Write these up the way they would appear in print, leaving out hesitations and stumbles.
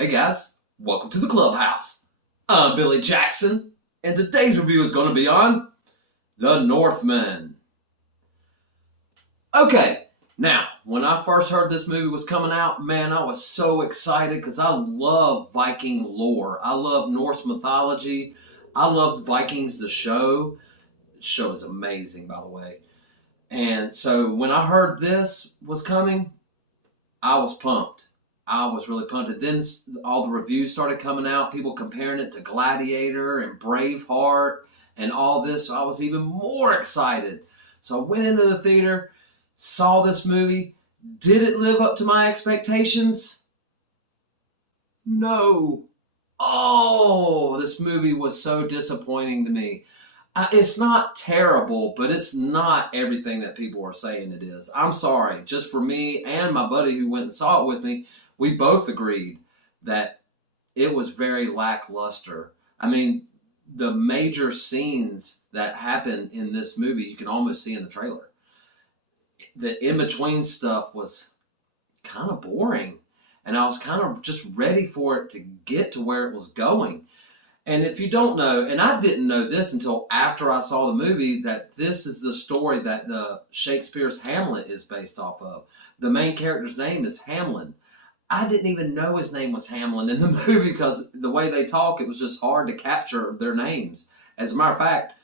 Hey guys, welcome to the clubhouse. I'm Billy Jackson, and today's review is going to be on The Northman. Okay, now, when I first heard this movie was coming out, man, I was so excited because I love Viking lore. I love Norse mythology. I love Vikings, the show. The show is amazing, by the way. And so when I heard this was coming, I was pumped. I was really pumped. And then all the reviews started coming out, people comparing it to Gladiator and Braveheart and all this. So I was even more excited. So I went into the theater, saw this movie. Did it live up to my expectations? No. Oh, this movie was so disappointing to me. It's not terrible, but it's not everything that people are saying it is. I'm sorry. Just for me and my buddy who went and saw it with me, we both agreed that it was very lackluster. I mean, the major scenes that happen in this movie, you can almost see in the trailer. The in-between stuff was kind of boring, and I was kind of just ready for it to get to where it was going. And if you don't know, and I didn't know this until after I saw the movie, that this is the story that the Shakespeare's Hamlet is based off of. The main character's name is Hamlin. I didn't even know his name was Hamlin in the movie because the way they talk, it was just hard to capture their names. As a matter of fact,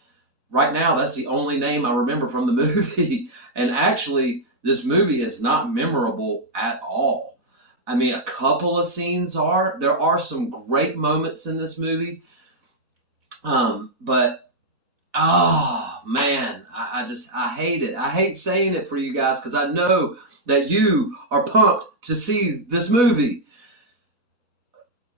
right now, that's the only name I remember from the movie. And actually, this movie is not memorable at all. I mean, a couple of scenes are. There are some great moments in this movie. But, oh, man, I hate it. I hate saying it for you guys because I know that you are pumped to see this movie.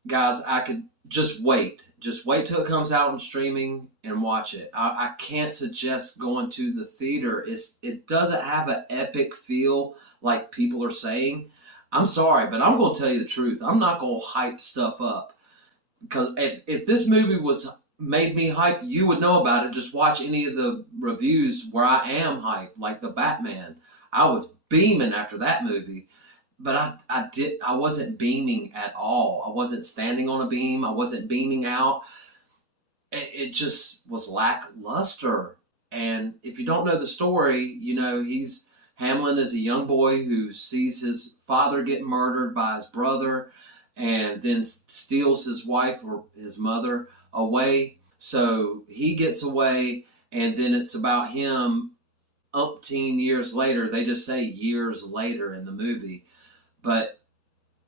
Guys, I could just wait. Just wait till it comes out on streaming and watch it. I can't suggest going to the theater. It doesn't have an epic feel like people are saying. I'm sorry, but I'm going to tell you the truth. I'm not going to hype stuff up. Because if this movie made me hype, you would know about it. Just watch any of the reviews where I am hyped, like the Batman. I was beaming after that movie. But I wasn't beaming at all. I wasn't standing on a beam. I wasn't beaming out. It just was lackluster. And if you don't know the story, you know, Hamlin is a young boy who sees his father get murdered by his brother and then steals his wife or his mother away. So he gets away, and then it's about him umpteen years later. They just say years later in the movie. But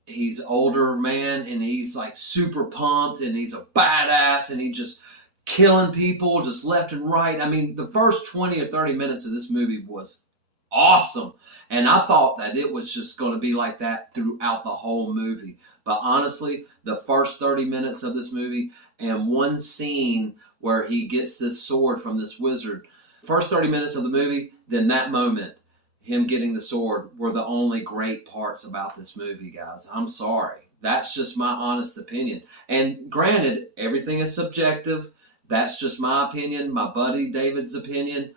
he's an older man, and he's like super pumped, and he's a badass, and he just killing people just left and right. I mean, the first 20 or 30 minutes of this movie was awesome. And I thought that it was just going to be like that throughout the whole movie. But honestly, the first 30 minutes of this movie and one scene where he gets this sword from this wizard, first 30 minutes of the movie, then that moment, him getting the sword, were the only great parts about this movie, guys. I'm sorry. That's just my honest opinion. And granted, everything is subjective. That's just my opinion, my buddy David's opinion.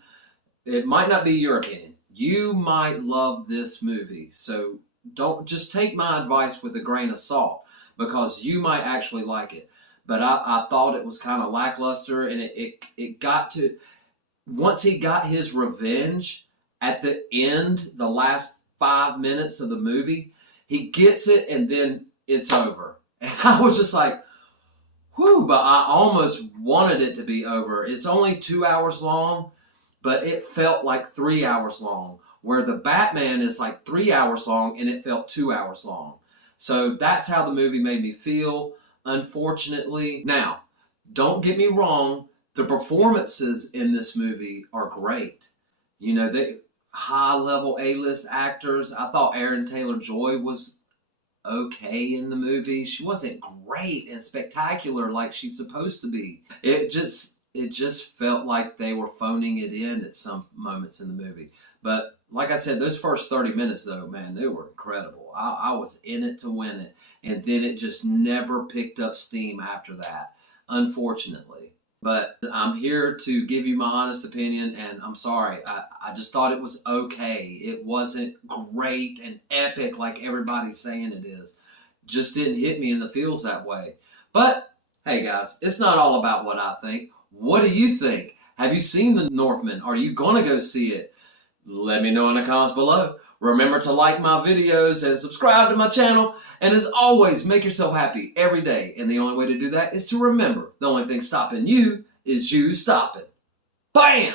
It might not be your opinion. You might love this movie. So don't just take my advice with a grain of salt, because you might actually like it. But I thought it was kind of lackluster, and it got to, once he got his revenge at the end, the last 5 minutes of the movie, he gets it and then it's over. And I was just like, whew, but I almost wanted it to be over. It's only 2 hours long, but it felt like 3 hours long, where the Batman is like 3 hours long and it felt 2 hours long. So that's how the movie made me feel, unfortunately. Now, don't get me wrong, the performances in this movie are great. You know, they high-level A-list actors. I thought Aaron Taylor-Joy was okay in the movie. She wasn't great and spectacular like she's supposed to be. It just felt like they were phoning it in at some moments in the movie. But like I said, those first 30 minutes, though, man, they were incredible. I was in it to win it. And then it just never picked up steam after that, unfortunately. But I'm here to give you my honest opinion, and I'm sorry. I just thought it was okay. It wasn't great and epic like everybody's saying it is. just didn't hit me in the feels that way. But hey guys, it's not all about what I think. What do you think? Have you seen the Northman? Are you going to go see it? Let me know in the comments below. Remember to like my videos and subscribe to my channel. And as always, make yourself happy every day. And the only way to do that is to remember the only thing stopping you is you stopping. Bam!